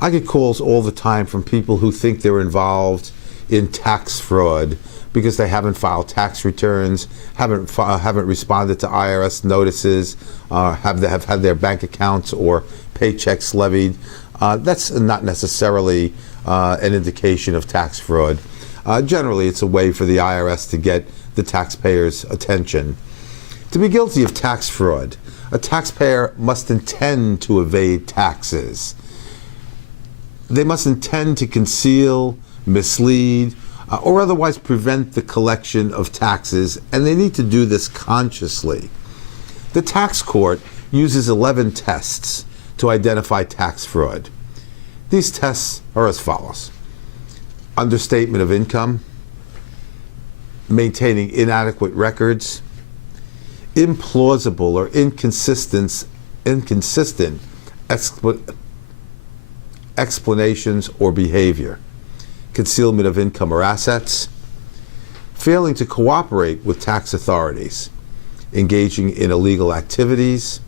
I get calls all the time from people who think they're involved in tax fraud because they haven't filed tax returns, haven't responded to IRS notices, have had their bank accounts or paychecks levied. That's not necessarily an indication of tax fraud. Generally, it's a way for the IRS to get the taxpayer's attention. To be guilty of tax fraud, a taxpayer must intend to evade taxes. They must intend to conceal, mislead, or otherwise prevent the collection of taxes, and they need to do this consciously. The tax court uses 11 tests to identify tax fraud. These tests are as follows: understatement of income, maintaining inadequate records, implausible or inconsistent explanations or behavior, concealment of income or assets, failing to cooperate with tax authorities, engaging in illegal activities,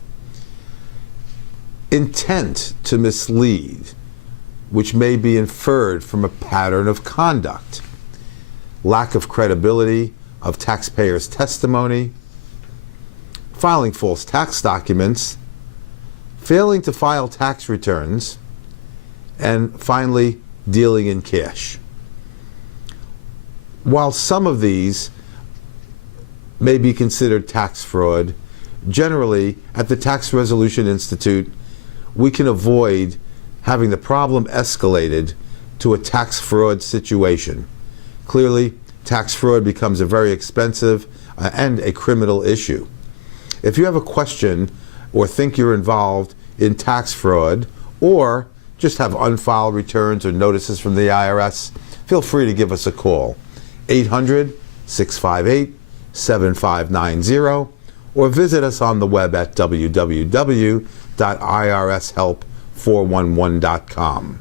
intent to mislead, which may be inferred from a pattern of conduct, lack of credibility of taxpayers' testimony, filing false tax documents, failing to file tax returns, and finally, dealing in cash. While some of these may be considered tax fraud, generally, at the Tax Resolution Institute, we can avoid having the problem escalated to a tax fraud situation. Clearly, tax fraud becomes a very expensive and a criminal issue. If you have a question or think you're involved in tax fraud, or just have unfiled returns or notices from the IRS, feel free to give us a call, 800-658-7590, or visit us on the web at www.irshelp411.com.